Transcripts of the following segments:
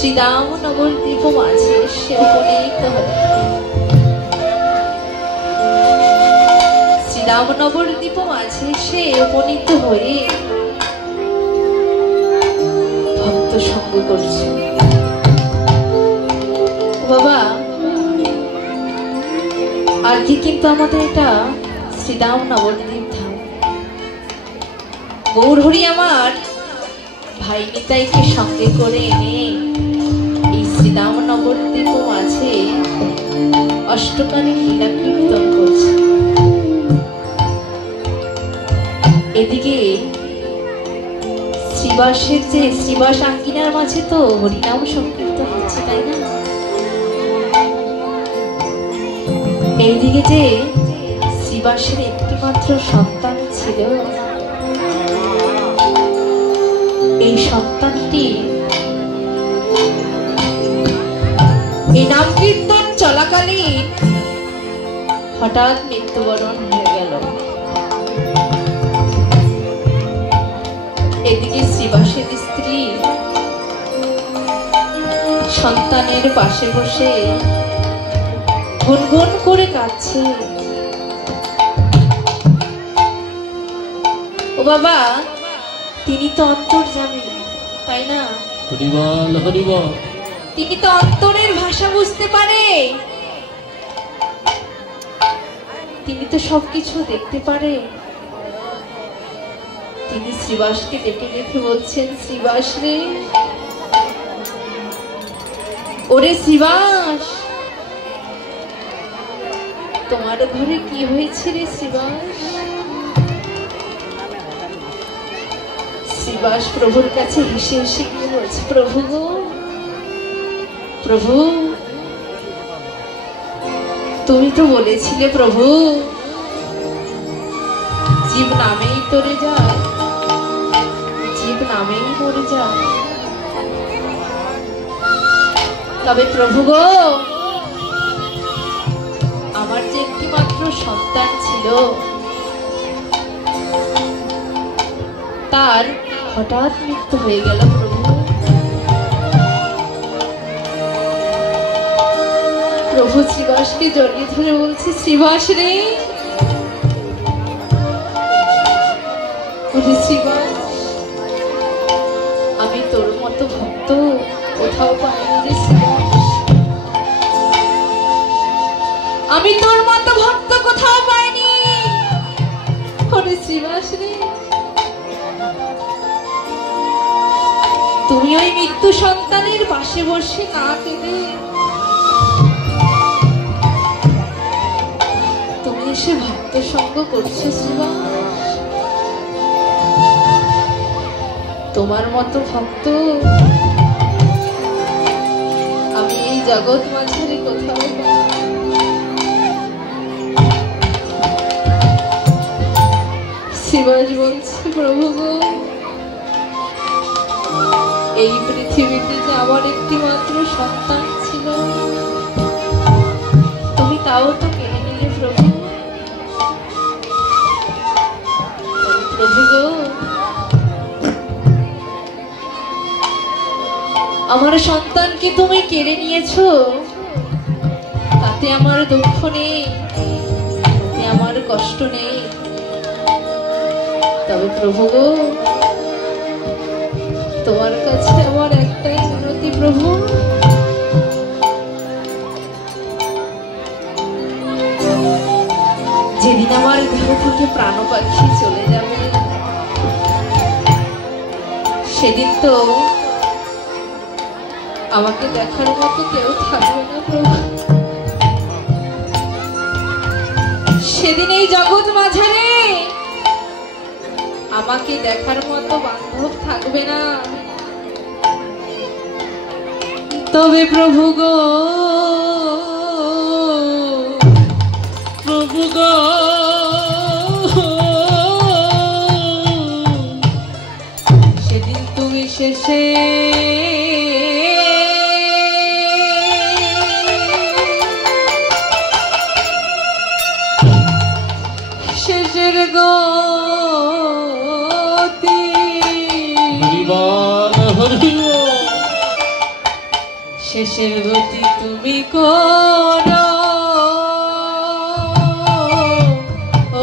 শ্রীদাম নবদ্বীপ মাঝে সে উপনীত হলেন। শ্রীদাম নবদ্বীপ মাঝে সে উপনীত হয়ে ভক্ত সঙ্গ করছে। বাবা, আজকে কিন্তু আমাদের এটা শ্রীদাম নবদ্বীপ ধাম। গৌরহরি আমার ভাই নিতাইকে সঙ্গে করে এনে এই শ্রীদাম নবদ্বীপ মাঝে অষ্টকারী লীলা কীর্তন করছে। এদিকে শ্রীবাসের যে শ্রীবাস আঙ্গিনার মাঝে তো হরিনাম সংকীর্তন হচ্ছে, তাই না? এইদিকে যে শ্রীবাসের একটি মাত্র সন্তান ছিল, এই সন্তানটি এই নাম কীর্তন চলাকালীন হঠাৎ মৃত্যুবরণ হয়ে গেল। এদিকে শ্রীবাসের স্ত্রী সন্তানের পাশে বসে গুনগুন করে কাঁদছে। ও বাবা, তিনি তো অন্তর্যামী, তাই না? হরিবল হরিবল। তিনি তো অন্তরের ভাষা বুঝতে পারে, তিনি তো সবকিছু দেখতে পারে। তিনি শ্রীবাসকে ডেকে ডেকে বলছেন, শ্রীবাস রে, ওরে শ্রীবাস, তোমার ঘরে কি হয়েছে রে শ্রীবাস? শ্রীবাস প্রভুর কাছে হেসে হেসে গিয়ে বলছে, প্রভু গো, প্রভু, তুমি তো বলেছিলে প্রভু, জীব নামেই তরে যায়, জীব নামেই মরে যায়। তবে প্রভু গো, আমার যে একটি মাত্র সন্তান ছিল, তার হঠাৎ মৃত্যু হয়ে গেল প্রভু। প্রভু শ্রীবাসকে জড়িয়ে ধরে বলছে, শ্রীবাস রে, শ্রীবাস, আমি তোর মতো ভক্ত কোথাও পাইনি রে শ্রীবাস, আমি তোর মতো ভক্ত কোথাও পাইনি। ওরে শ্রীবাস রে, তুমি ওই মৃত্যু সন্তানের পাশে বসে না কেঁদে তুমি এসে ভক্ত সঙ্গ করছো শ্রীবাস। তোমার মতো ভক্ত আমি এই জগৎ মাঝারে কোথাও শ্রীবাস বলছে, প্রভু গো, এই পৃথিবীতে যে আমার একটি মাত্র সন্তান ছিল, তুমি তাও তো কেড়ে নিলে প্রভু। প্রভু গো, আমার সন্তানকে তুমি কেড়ে নিয়েছো, তাতে আমার দুঃখ নেই, তাতে আমার কষ্ট নেই। তবে প্রভু গো, তোমার কাছে আমার একটাই মিনতি প্রভু, যেদিন আমার দেহ থেকে প্রাণ পাখি চলে যাবে, সেদিন তো আমাকে দেখার মতো কেউ থাকবে না প্রভু। সেদিন এই জগৎ মাঝারে আমাকে দেখার মতো বান্ধব থাকবে না। তবে প্রভু গো, প্রভু গো, সেদিন তুমি শেষে শেষের গতি হরিবল হরিবল। শেষের গতি তুমি করো ও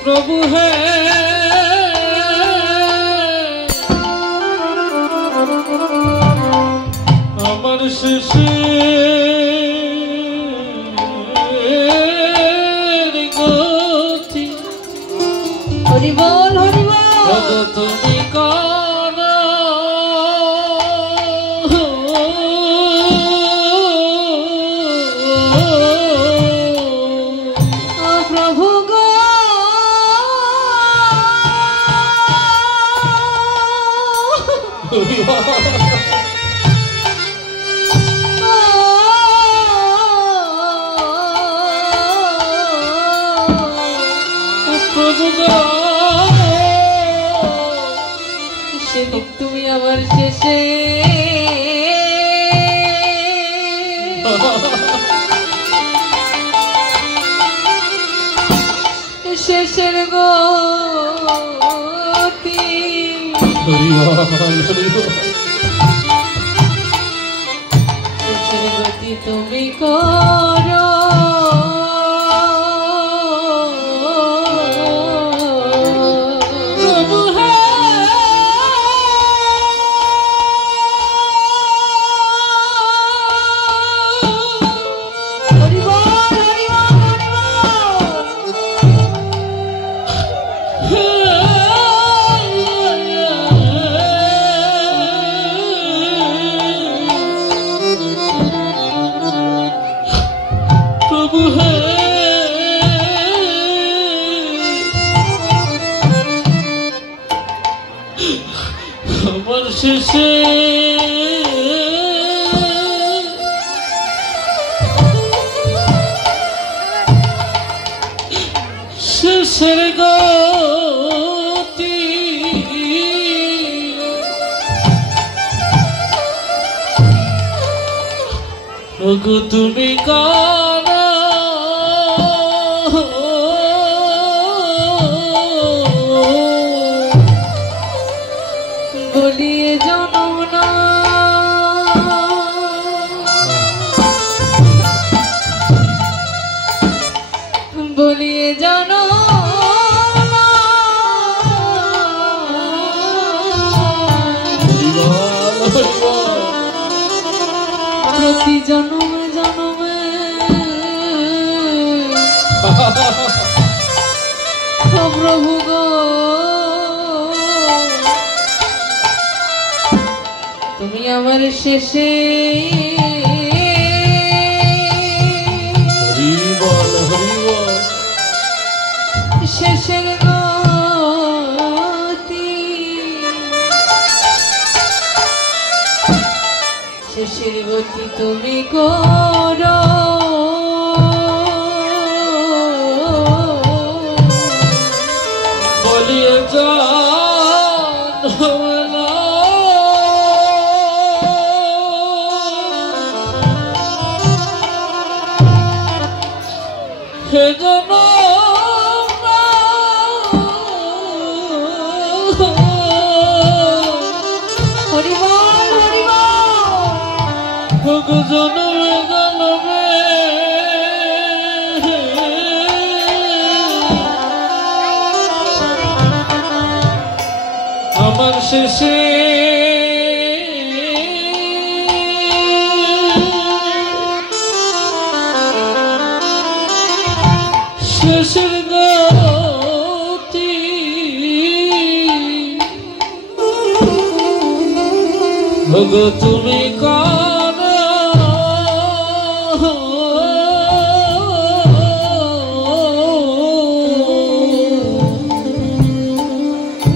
প্রভু হে আমার শেষের গতি হরি বল হরি বল তুমি করো প্রভু গো প্রভু গো সেদিন তুমি আমার শেষে শেষের গতি শেষের গতি তুমি করো প্রভু হে হরি বল হরি বল হরি বল প্রভু হে আমার শেষে শেষের গতি ওগো তুমি কারা বলিয়ে জনম না বলিয়ে জানো প্রতি জনমে জনমে ও প্রভু গো তুমি আমার শেষে শেষের গতি শেষের গতি তুমি করো বলিয়ে যান হে জন হরি বল হরি বল জনমে জনমে আমার শেষে শেষের গতি ওগো তুমি কারা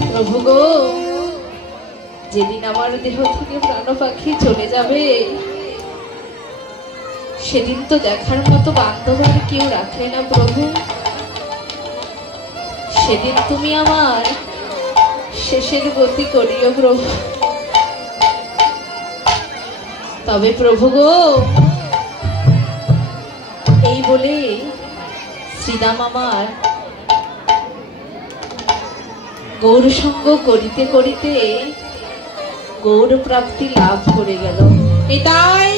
প্রভু গো যেদিন আমার দেহ থেকে প্রাণ পাখি চলে যাবে সেদিন তো দেখার মতো বান্ধব আর কেউ রাখে না প্রভু সেদিন তুমি আমার শেষের গতি করিও প্রভু তবে প্রভু গো এই বলে শ্রীদাম আমার গৌর সঙ্গ করিতে করিতে গৌর প্রাপ্তি লাভ করে গেল। এই তাই